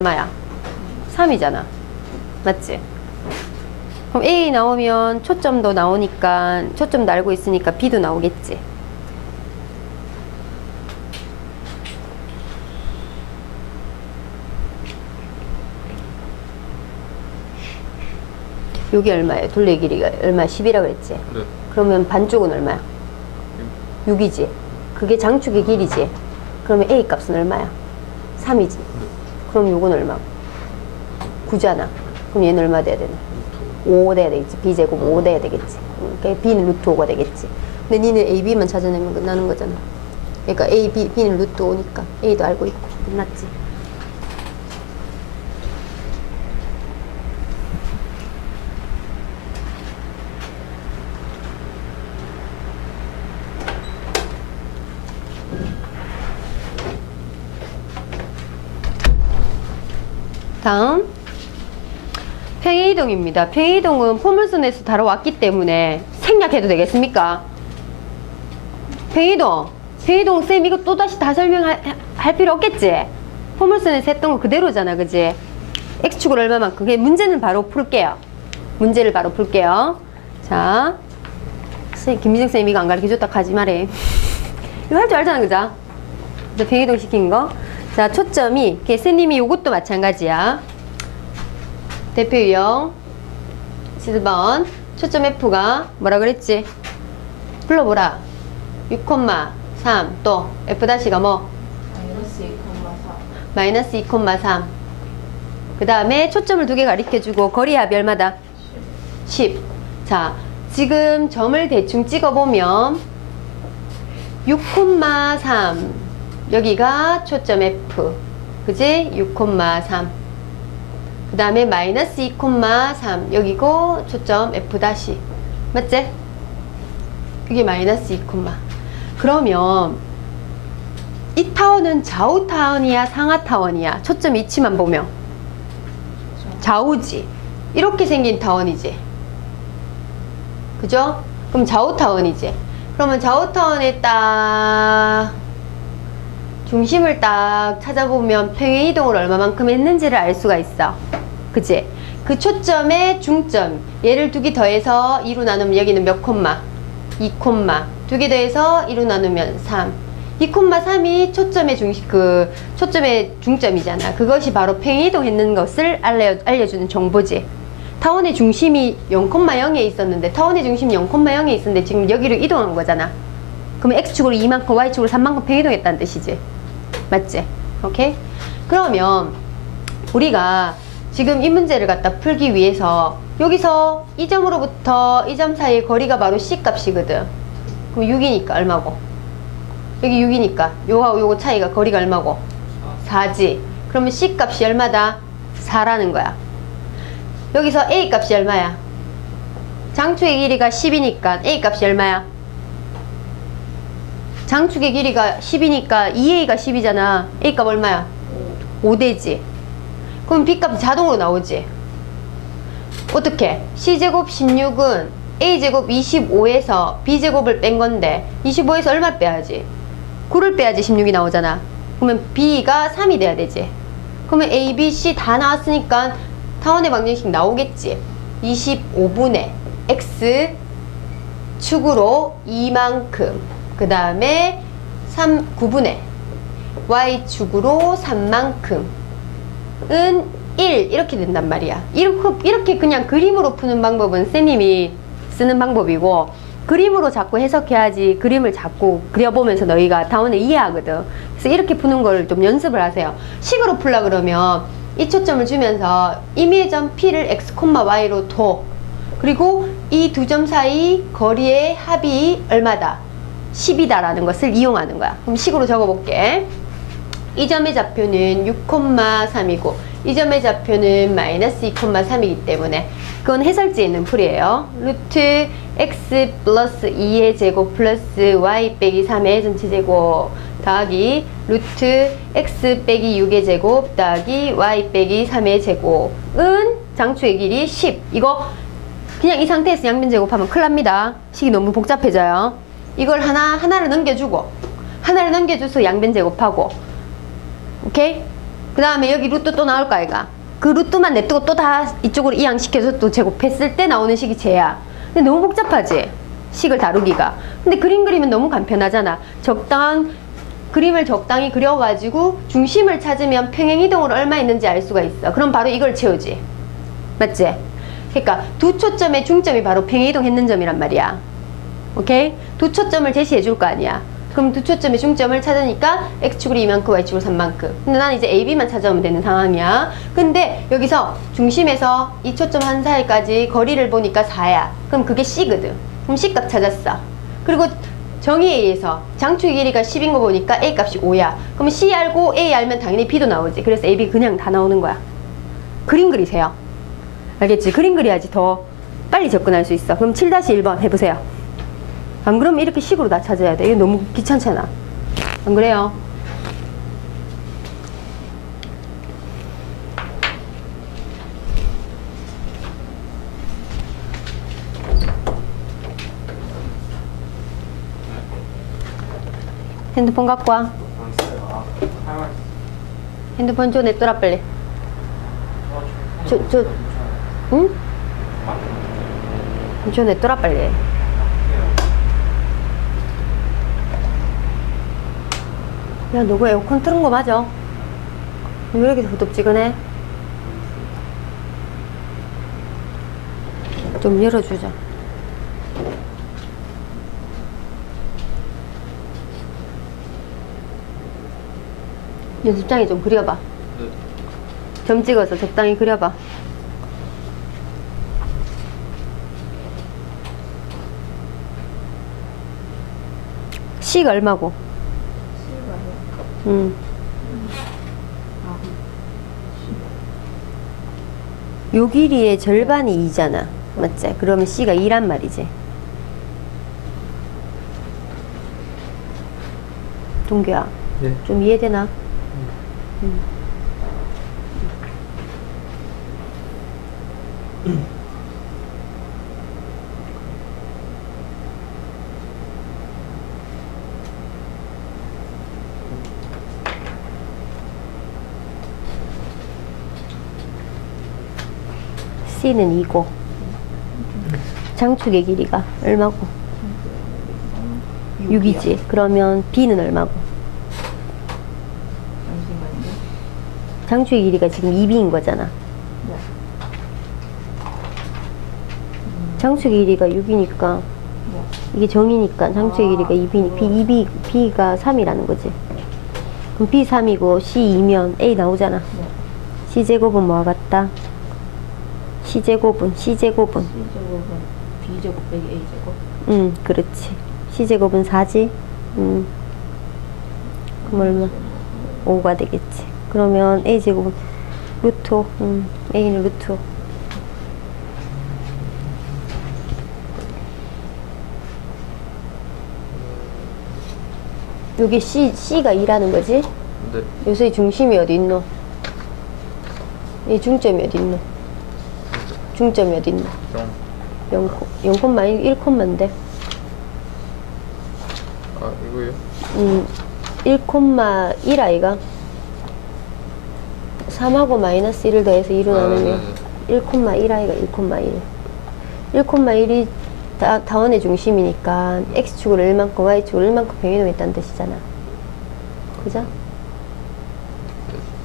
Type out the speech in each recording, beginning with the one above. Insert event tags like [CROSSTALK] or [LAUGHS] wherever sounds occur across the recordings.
얼마야? 3이잖아. 맞지? 그럼 A 나오면 초점도 나오니까 초점도 알고 있으니까 B도 나오겠지. 여기 얼마예요? 둘레 길이가 얼마? 10이라 그랬지? 네. 그러면 반쪽은 얼마야? 6이지. 그게 장축의 길이지. 그러면 A 값은 얼마야? 3이지. 그럼 요건 얼마? 9잖아. 그럼 얘는 얼마 돼야 되나? 5 돼야 되겠지. B제곱 5 돼야 되겠지. 응, 그러니까 B는 루트 5가 되겠지. 근데 니는 A, B만 찾아내면 끝나는 거잖아. 그러니까 A, B, B는 루트 5니까 A도 알고 있고 끝났지. 다음 평행이동입니다. 평행이동은 포물선에서 다뤄왔기 때문에 생략해도 되겠습니까? 평행이동, 평행이동 쌤 이거 또 다시 다 설명할 할 필요 없겠지? 포물선에서 했던 거 그대로잖아, 그지? x축을 얼마만큼? 그게 문제는 바로 풀게요. 문제를 바로 풀게요. 자, 쌤 김미정 쌤 이거 안 가르쳐줬다 하지 말해. 이거 할 줄 알잖아? 그래서 평행이동 시킨 거. 자, 초점이, 쌤님이 이것도 마찬가지야. 대표 유형 7번 초점 F가 뭐라 그랬지? 불러보라 6,3 또 F-가 뭐? 마이너스 2,4 마이너스 2,3 그 다음에 초점을 두 개 가리켜주고 거리 합이 얼마다? 10 자, 지금 점을 대충 찍어보면 6,3 여기가 초점 F. 그지? 6,3 그 다음에 마이너스 2,3 여기고 초점 F 다시. 맞지? 이게 마이너스 2, 그러면 이 타원은 좌우 타원이야 상하 타원이야? 초점 위치만 보면. 좌우지. 이렇게 생긴 타원이지. 그죠? 그럼 좌우 타원이지. 그러면 좌우 타원에 딱 중심을 딱 찾아보면 평행 이동을 얼마만큼 했는지를 알 수가 있어. 그치? 그 초점의 중점. 얘를 두 개 더해서 2로 나누면 여기는 몇 콤마? 2 콤마. 두 개 더해서 2로 나누면 3. 2 콤마 3이 초점의 중심, 그, 초점의 중점이잖아. 그것이 바로 평행 이동했는 것을 알려, 알려주는 정보지. 타원의 중심이 0,0에 있었는데, 타원의 중심이 0,0에 있었는데, 지금 여기로 이동한 거잖아. 그러면 X축으로 2만큼, Y축으로 3만큼 평행이동했다는 뜻이지. 맞지? 오케이? 그러면 우리가 지금 이 문제를 갖다 풀기 위해서 여기서 이 점으로부터 이 점 사이의 거리가 바로 C 값이거든. 그럼 6이니까 얼마고? 여기 6이니까 요하고 요거 차이가 거리가 얼마고? 4지. 그러면 C 값이 얼마다? 4라는 거야. 여기서 A 값이 얼마야? 장축의 길이가 10이니까 A 값이 얼마야? 장축의 길이가 10이니까 2a가 10이잖아. a 값 얼마야? 5대지. 그럼 b 값 자동으로 나오지. 어떻게? c제곱 16은 a제곱 25에서 b제곱을 뺀 건데 25에서 얼마 빼야지? 9를 빼야지 16이 나오잖아. 그러면 b가 3이 돼야 되지. 그러면 a, b, c 다 나왔으니까 타원의 방정식 나오겠지. 25분의 x 축으로 2만큼 그 다음에 3, 9분의 y축으로 3만큼은 1 이렇게 된단 말이야. 이렇게, 그냥 그림으로 푸는 방법은 쌤님이 쓰는 방법이고 그림으로 자꾸 해석해야지 그림을 자꾸 그려보면서 너희가 다원을 이해하거든. 그래서 이렇게 푸는 걸 좀 연습을 하세요. 식으로 풀라 그러면 이 초점을 주면서 임의의 점 P를 X, Y로 둬. 그리고 이 두 점 사이 거리의 합이 얼마다? 10이다라는 것을 이용하는 거야. 그럼 식으로 적어볼게. 이 점의 좌표는 6,3이고 이 점의 좌표는 마이너스 2,3이기 때문에 그건 해설지에 있는 풀이에요. 루트 x 플러스 2의 제곱 플러스 y 빼기 3의 전체 제곱 더하기 루트 x 빼기 6의 제곱 더하기 y 빼기 3의 제곱은 장축의 길이 10 이거 그냥 이 상태에서 양변 제곱하면 큰일 납니다. 식이 너무 복잡해져요. 이걸 하나, 하나를 넘겨주고, 하나를 넘겨줘서 양변 제곱하고, 오케이? 그 다음에 여기 루트 또 나올 거 아이가? 그 루트만 냅두고 또 다 이쪽으로 이항시켜서 또 제곱했을 때 나오는 식이 쟤야. 근데 너무 복잡하지? 식을 다루기가. 근데 그림 그리면 너무 간편하잖아. 적당한 그림을 적당히 그려가지고 중심을 찾으면 평행이동을 얼마 있는지 알 수가 있어. 그럼 바로 이걸 채우지. 맞지? 그러니까 두 초점의 중점이 바로 평행이동 했는 점이란 말이야 오케이? 두 초점을 제시해 줄 거 아니야. 그럼 두 초점의 중점을 찾으니까 x축으로 이만큼, y축으로 3만큼. 근데 나는 이제 ab만 찾아오면 되는 상황이야. 근데 여기서 중심에서 이 초점 한 사이까지 거리를 보니까 4야. 그럼 그게 c거든. 그럼 c 값 찾았어. 그리고 정의에 의해서 장축의 길이가 10인 거 보니까 a 값이 5야. 그럼 c 알고 a 알면 당연히 b도 나오지. 그래서 ab 그냥 다 나오는 거야. 그림 그리세요. 알겠지? 그림 그려야지 더 빨리 접근할 수 있어. 그럼 7-1번 해보세요. 안 그러면 이렇게 식으로 다 찾아야 돼. 이거 너무 귀찮잖아. 안 그래요? 핸드폰 갖고 와. 핸드폰 줘 냈더라 빨리. 저, 저, 응? 줘 냈더라 빨리. 야, 너그 에어컨 틀은 거 맞아? 왜 이렇게 후덥지근해? 좀 열어주자. 연습장에 좀 그려봐. 점 찍어서 적당히 그려봐. C가 얼마고? 응. 요 길이의 절반이 2잖아. 맞지? 그러면 C가 2란 말이지. 동규야, 네. 좀 이해되나? 응. C는 2고 장축의 길이가 얼마고? 6이지. 그러면 B는 얼마고? 장축의 길이가 지금 2B인 거잖아. 네. 장축의 길이가 6이니까 네. 이게 정이니까 장축의 길이가 2B, B, 2B, B가 3이라는 거지. 그럼 B 3이고 C 2면 A 나오잖아. 네. C 제곱은 뭐와 같다? C 제곱은 C 제곱은 C제곱은 B제곱 빼기 A제곱. 응 그렇지. C 제곱은 4지. 음 그럼 얼마? 5가 되겠지. 그러면 A 제곱은 루트 5. 음 A는 루트 5. 여기 C, C가 2라는 거지? 네. 요새 중심이 어디 있노? 이 중점이 어디 있노? 중점이 어디 있노? 0. 0, 0콤마 1, 1콤마인데 아, 이거요? 음, 1콤마 1 아이가 3하고 마이너스 1을 더해서 2로 아, 나누면 네, 1콤마 1 아이가 1콤마 1 1콤마 1이 다, 다원의 중심이니까 x축으로 1만큼 y축으로 1만큼 병이동했다는 뜻이잖아 그죠?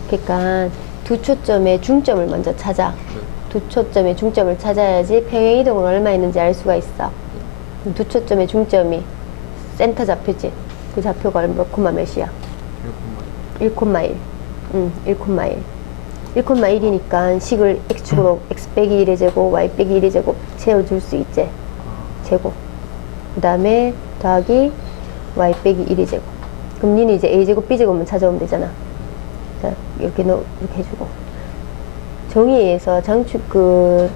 그러니까 두 초점의 중점을 먼저 찾아 네. 두 초점의 중점을 찾아야지 평행 이동은 얼마 있는지 알 수가 있어. 두 초점의 중점이 센터 좌표지. 그 좌표가 얼마 콤마 몇이야? 1콤마 1,1. 응, 1,1. 1,1이니까 식을 x축으로 x 빼기 1의 제곱, y 빼기 1의 제곱 채워줄 수 있지. 제곱. 그 다음에 더하기 y 빼기 1의 제곱. 그럼 니는 이제 a 제곱, b 제곱만 찾아오면 되잖아. 자, 이렇게 넣, 이렇게 해주고. 정의에 의해서 장축 그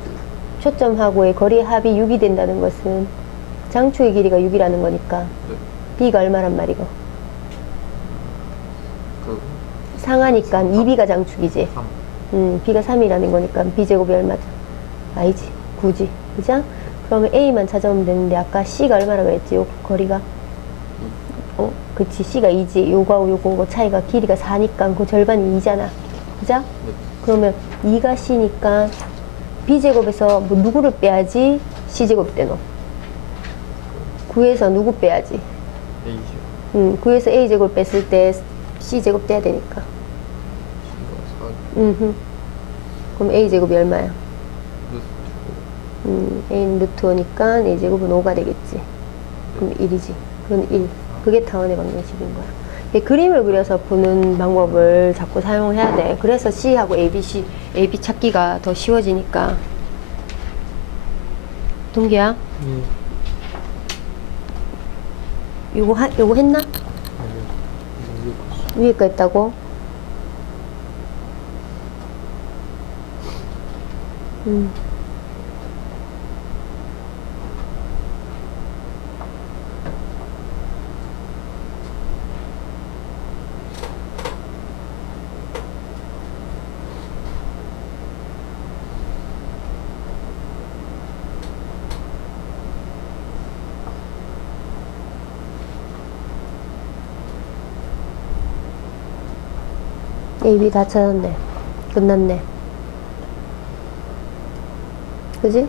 초점하고의 거리 합이 6이 된다는 것은 장축의 길이가 6이라는 거니까 네. b가 얼마란 말이고 그 상하니까 2b가 장축이지 3. 음, b가 3이라는 거니까 b제곱이 얼마죠? 아니지 9지 그죠? 그러면 a만 찾아오면 되는데 아까 c가 얼마라고 했지 요 거리가 어? 그치 c가 2지 요거하고 요거 차이가 길이가 4니까 그 절반이 2잖아 그죠? 네. 그러면 2가 C니까 B제곱에서 뭐 누구를 빼야지 C제곱 되노? 9에서 누구 빼야지? A죠. 음, 9에서 A제곱 뺐을 때 C제곱 돼야 되니까. C가 4 음흠. 그럼 A제곱이 얼마야? 루트 음, A는 루트 5니까 A제곱은 5가 되겠지. 그럼 1이지. 그건 1. 그게 타원의 방정식인 거야. 이게 그림을 그려서 보는 방법을 자꾸 사용해야 돼. 그래서 C하고 A, B, C, A, B 찾기가 더 쉬워지니까. 동기야, 네. 요거, 하, 요거 했나? 아니요. 위에 거 했다고? 음. B 다 찾았네. 끝났네. 그지?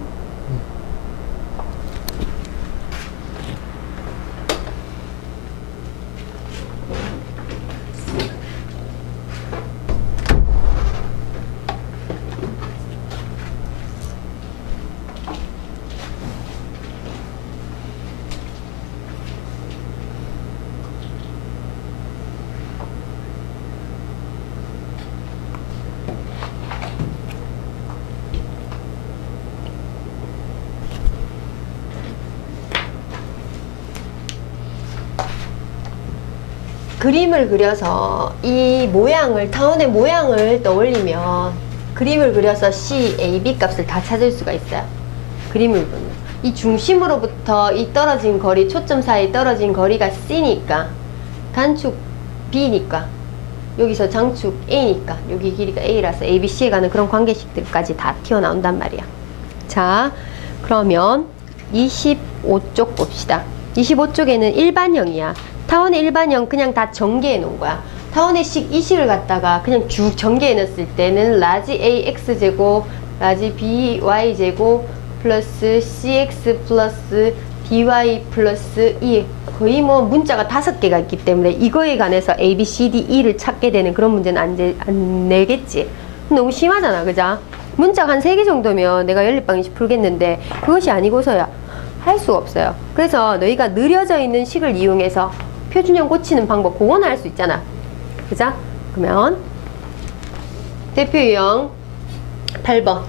그림을 그려서 이 모양을 타원의 모양을 떠올리면 그림을 그려서 C, A, B 값을 다 찾을 수가 있어요. 그림을 보면 이 중심으로부터 이 떨어진 거리 초점 사이 떨어진 거리가 C니까 단축 B니까 여기서 장축 A니까 여기 길이가 A라서 A, B, C에 가는 그런 관계식들까지 다 튀어나온단 말이야. 자, 그러면 25쪽 봅시다. 25쪽에는 일반형이야. 타원의 일반형 그냥 다 전개해 놓은 거야. 타원의 식, 이 식을 갖다가 그냥 쭉 전개해 놨을 때는 라지 AX 제곱, 라지 BY 제곱, 플러스 CX 플러스 BY 플러스 E. 거의 뭐 문자가 다섯 개가 있기 때문에 이거에 관해서 A, B, C, D, E를 찾게 되는 그런 문제는 안, 제- 안 내겠지. 너무 심하잖아, 그죠? 문자가 한 세 개 정도면 내가 연립방식 풀겠는데 그것이 아니고서야 할 수가 없어요. 그래서 너희가 느려져 있는 식을 이용해서 표준형 고치는 방법 그거는 할수 있잖아. 그죠? 그러면 대표 유형 8번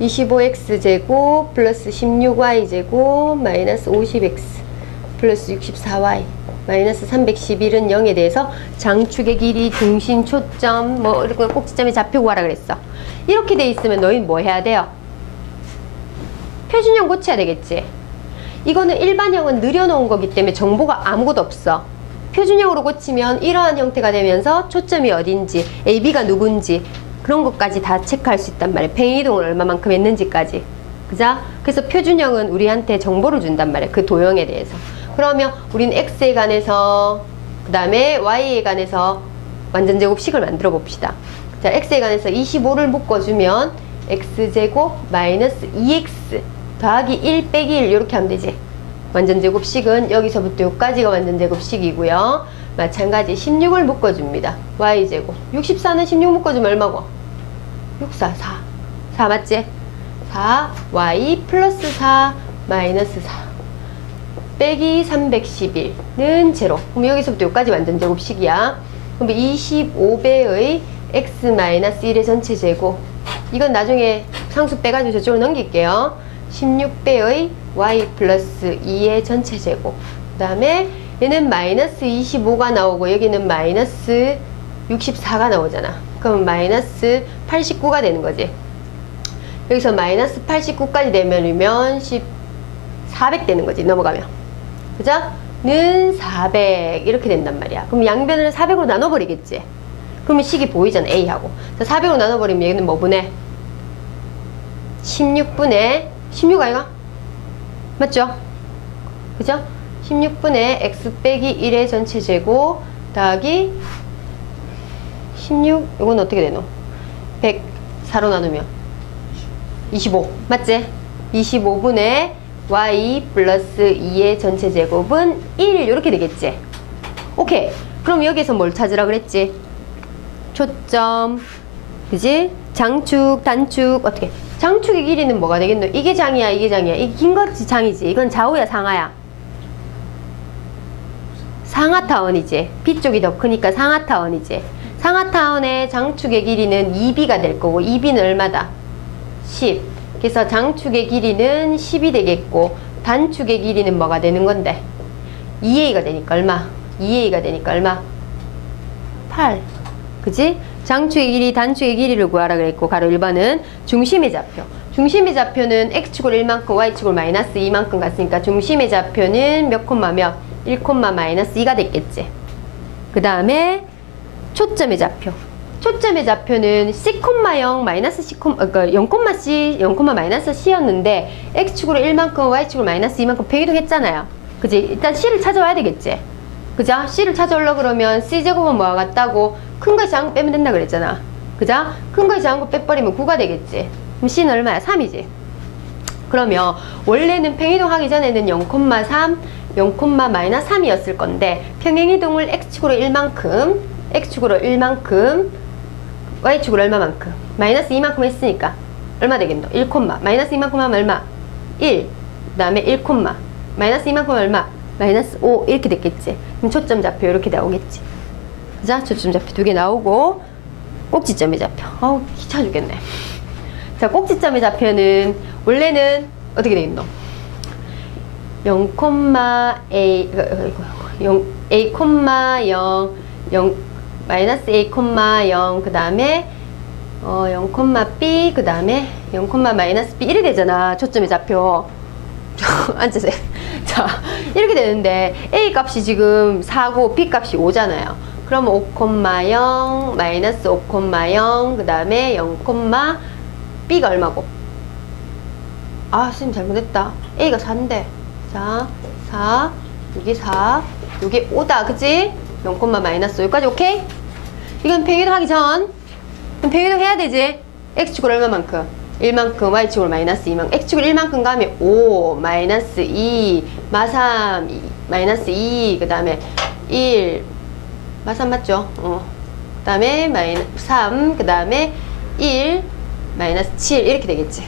25x 제곱 플러스 16y 제곱 마이너스 50x 플러스 64y 마이너스 311은 0에 대해서 장축의 길이, 중심, 초점, 뭐 이렇게 꼭지점의 좌표 구하라 그랬어. 이렇게 돼 있으면 너희 뭐 해야 돼요? 표준형 고쳐야 되겠지. 이거는 일반형은 늘여놓은 거기 때문에 정보가 아무것도 없어. 표준형으로 고치면 이러한 형태가 되면서 초점이 어딘지, AB가 누군지 그런 것까지 다 체크할 수 있단 말이야. 팽이동을 얼마만큼 했는지까지. 그죠? 그래서 표준형은 우리한테 정보를 준단 말이야. 그 도형에 대해서. 그러면 우리는 X에 관해서 그 다음에 Y에 관해서 완전 제곱식을 만들어 봅시다. 자, X에 관해서 25를 묶어주면 X제곱 마이너스 2X 더하기 1 빼기 1 이렇게 하면 되지. 완전 제곱식은 여기서부터 여기까지가 완전 제곱식이고요. 마찬가지 16을 묶어줍니다. Y제곱. 64는 16 묶어주면 얼마고? 64, 4. 4 맞지? 4, Y 플러스 4 마이너스 4. 빼기 311는 제로. 그럼 여기서부터 여기까지 완전 제곱식이야. 그럼 25배의 x 마이너스 1의 전체 제곱. 이건 나중에 상수 빼가지고 저쪽으로 넘길게요. 16배의 y 플러스 2의 전체 제곱. 그 다음에 얘는 마이너스 25가 나오고 여기는 마이너스 64가 나오잖아. 그럼 마이너스 89가 되는 거지. 여기서 마이너스 89까지 되면이면 10, 400 되는 거지. 넘어가면. 그죠? 는 400 이렇게 된단 말이야. 그럼 양변을 400으로 나눠버리겠지. 그러면 식이 보이잖아. A하고. 400으로 나눠버리면 얘는 뭐 분해? 16분의 16 아이가? 맞죠? 그죠? 16분의 x 빼기 1의 전체 제곱 더하기 16 이건 어떻게 되노? 100 4로 나누면 25 맞지? 25분의 y 플러스 2의 전체 제곱은 1 이렇게 되겠지? 오케이 그럼 여기서 뭘 찾으라 그랬지? 초점 그지? 장축 단축 어떻게 장축의 길이는 뭐가 되겠노? 이게 장이야 이게 장이야 이게 긴 것이 장이지 이건 좌우야 상하야 상하타원이지 B쪽이 더 크니까 상하타원이지 상하타원의 장축의 길이는 2B가 될 거고 2B는 얼마다? 10 그래서 장축의 길이는 10이 되겠고 단축의 길이는 뭐가 되는 건데 2A가 되니까 얼마? 2A가 되니까 얼마? 8 그지? 장축의 길이, 단축의 길이를 구하라 그랬고 가로 1번은 중심의 좌표 중심의 좌표는 x축으로 1만큼, y축으로 마이너스 2만큼 갔으니까 중심의 좌표는 몇 콤마 몇? 1 콤마 마이너스 2가 됐겠지 그 다음에 초점의 좌표 초점의 좌표는 c 콤마 0 마이너스 c 콤 그러니까 0 콤마 c 0 콤마 마이너스 c였는데 x축으로 1만큼, y축으로 마이너스 2만큼 변이동 했잖아요 그지? 일단 c를 찾아와야 되겠지 그죠? C를 찾아오려 그러면 C제곱은 뭐와 같다고? 큰 거 작은 거 빼면 된다 그랬잖아. 그죠? 큰거 작은 거 빼버리면 9가 되겠지. 그럼 C는 얼마야? 3이지. 그러면 원래는 평이동 하기 전에는 0,3, 0, 마이너스 3이었을 건데 평행이동을 X축으로 1만큼, X축으로 1만큼, Y축으로 얼마만큼? 마이너스 2만큼 했으니까 얼마 되겠노? 1, 마이너스 2만큼 하면 얼마? 1. 그 다음에 1, 마이너스 2만큼 하면 얼마? 마이너스 5 이렇게 됐겠지. 그럼 초점 좌표 이렇게 나오겠지. 자, 초점 좌표 두개 나오고 꼭지점의 좌표. 어우, 귀찮아 죽겠네. 자, 꼭지점의 좌표는 원래는 어떻게 되겠노? 0, A, 이거, 이거, 이거, 0, A, 0, 0, 마이너스 A, 0, 그 다음에 어, 0, B, 그 다음에 0, 마이너스 B 이래 되잖아. 초점의 좌표. [LAUGHS] 앉으세요. [LAUGHS] 자, 이렇게 되는데 A 값이 지금 4고 B 값이 5잖아요. 그러면 5,0 마이너스 5,0 그 다음에 0, B가 얼마고? 아, 선생님 잘못했다. A가 4인데. 자, 4, 여기 4, 여기 5다. 그치? 0, 마이너스 5. 여기까지 오케이? 이건 평이동 하기 전. 그럼 평이동 해야 되지? X축으로 얼마만큼? 1만큼, Y축으로 마이너스 2만큼. X축으로 1만큼 가면 5, 마이너스 2, 마 3, 마이너스 2, 그 다음에 1, 마3 맞죠? 어. 그 다음에 마이너스 3, 그 다음에 1, 마이너스 7 이렇게 되겠지.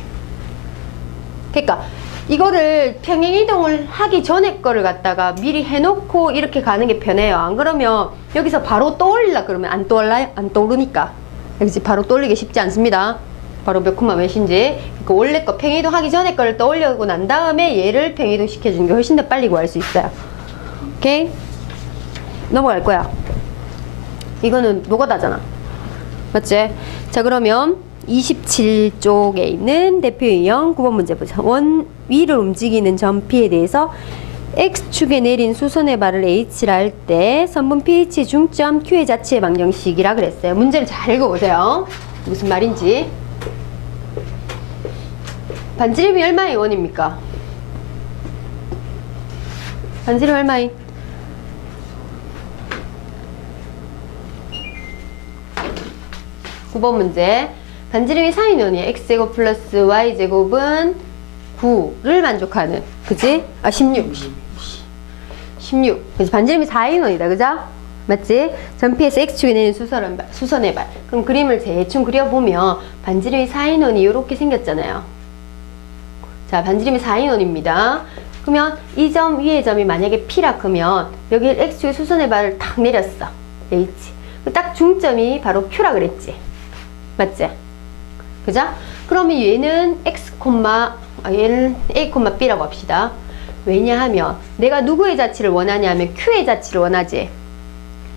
그러니까 이거를 평행 이동을 하기 전에 거를 갖다가 미리 해놓고 이렇게 가는 게 편해요. 안 그러면 여기서 바로 떠올리려 그러면 안 떠올라요? 안 떠오르니까. 여기서 바로 떠올리기 쉽지 않습니다. 바로 몇 콤마 몇인지. 그러니까 원래 거 평행 이동 하기 전에 거를 떠올리고 난 다음에 얘를 평행 이동 시켜주는 게 훨씬 더 빨리 구할 수 있어요. 오케이? 넘어갈 거야. 이거는 노가다잖아. 맞지? 자, 그러면 27쪽에 있는 대표 유형 9번 문제 보자. 원 위를 움직이는 전피에 대해서 X축에 내린 수선의 발을 H라 할 때 선분 pH 중점 Q의 자치의 방정식이라 그랬어요. 문제를 잘 읽어보세요. 무슨 말인지. 반지름이 얼마의 원입니까? 반지름 얼마인? 9번 문제. 반지름이 4인원이야. x제곱 플러스 y제곱은 9를 만족하는. 그지? 아, 16. 16. 그래서 반지름이 4인원이다. 그죠? 맞지? 전피에서 X축이 내린 수선, 수선의 발. 그럼 그림을 대충 그려보면 반지름이 4인원이 이렇게 생겼잖아요. 자, 반지름이 4인원입니다. 그러면 이 점 위의 점이 만약에 P라 그러면 여기 X축의 수선의 발을 탁 내렸어. H. 딱 중점이 바로 Q라 그랬지. 맞지? 그죠? 그러면 얘는 X, 아, 얘는 A, B라고 합시다. 왜냐하면 내가 누구의 자치를 원하냐면 Q의 자치를 원하지.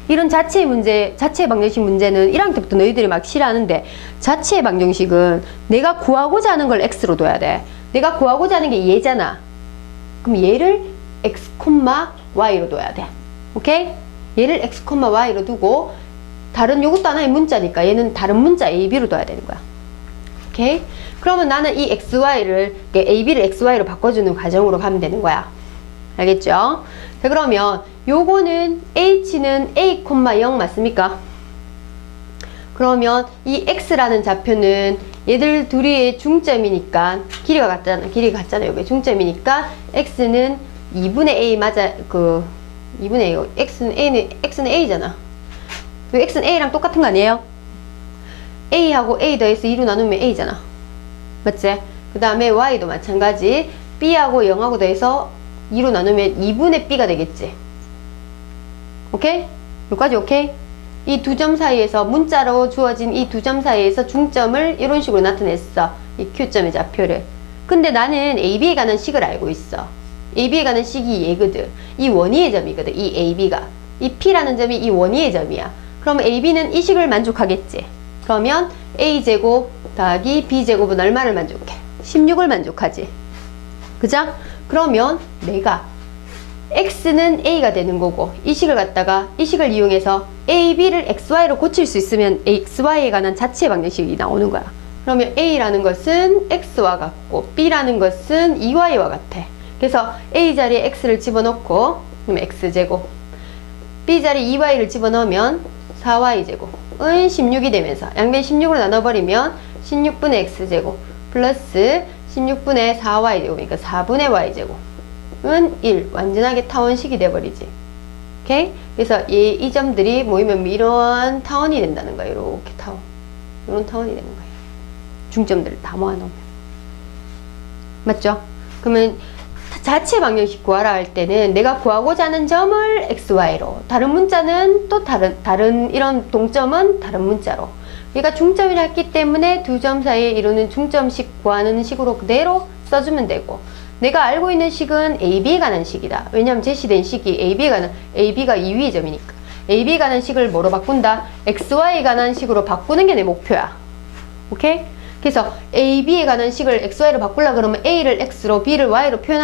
이런 자체의 문제, 자체의 방정식 문제는 1학년 때부터 너희들이 막 싫어하는데 자체의 방정식은 내가 구하고자 하는 걸 X로 둬야 돼. 내가 구하고자 하는 게 얘잖아. 그럼 얘를 X, Y로 둬야 돼. 오케이? 얘를 X, Y로 두고 다른 요것도 하나의 문자니까 얘는 다른 문자 AB로 둬야 되는 거야. 오케이? 그러면 나는 이 XY를, AB를 XY로 바꿔주는 과정으로 가면 되는 거야. 알겠죠? 자, 그러면 요거는 H는 A, 0 맞습니까? 그러면 이 x라는 좌표는 얘들 둘이의 중점이니까 길이가 같잖아. 길이가 같잖아요. 여기 중점이니까 x는 2분의 a 맞아 그 2분의 a x는 a는 x는 a잖아. 그 x는 a랑 똑같은 거 아니에요? a하고 a 더해서 2로 나누면 a잖아. 맞지? 그 다음에 y도 마찬가지. b하고 0하고 더해서 2로 나누면 2분의 b가 되겠지. 오케이? 여기까지 오케이? 이 두 점 사이에서 문자로 주어진 이 두 점 사이에서 중점을 이런 식으로 나타냈어. 이 Q점의 좌표를. 근데 나는 AB에 관한 식을 알고 있어. AB에 관한 식이 얘거든. 이 원위의 점이거든. 이 AB가. 이 P라는 점이 이 원위의 점이야. 그럼 AB는 이 식을 만족하겠지. 그러면 A제곱 더하기 B제곱은 얼마를 만족해? 16을 만족하지. 그죠? 그러면 내가 x는 a가 되는 거고 이 식을 갖다가 이 식을 이용해서 a, b를 xy로 고칠 수 있으면 xy에 관한 자체 방정식이 나오는 거야. 그러면 a라는 것은 x와 같고 b라는 것은 2y와 같아. 그래서 a 자리에 x를 집어넣고 그럼 x제곱 b 자리에 2y를 집어넣으면 4y제곱은 16이 되면서 양변 16으로 나눠버리면 16분의 x제곱 플러스 16분의 4y제곱이니까 4분의 y제곱 은 1. 완전하게 타원식이 돼버리지. 오케이? 그래서 이, 이 점들이 모이면 이런 타원이 된다는 거예요. 이렇게 타원. 이런 타원이 되는 거예요. 중점들을 다 모아놓으면. 맞죠? 그러면 자체 방정식 구하라 할 때는 내가 구하고자 하는 점을 xy로 다른 문자는 또 다른 다른 이런 동점은 다른 문자로 얘가 중점이라 했기 때문에 두 점 사이에 이루는 중점식 구하는 식으로 그대로 써주면 되고 내가 알고 있는 식은 AB에 관한 식이다. 왜냐하면 제시된 식이 AB에 관한 AB가 2위의 점이니까 AB에 관한 식을 뭐로 바꾼다? XY에 관한 식으로 바꾸는 게 내 목표야. 오케이? 그래서 AB에 관한 식을 XY로 바꾸려 그러면 A를 X로 B를 Y로 표현하면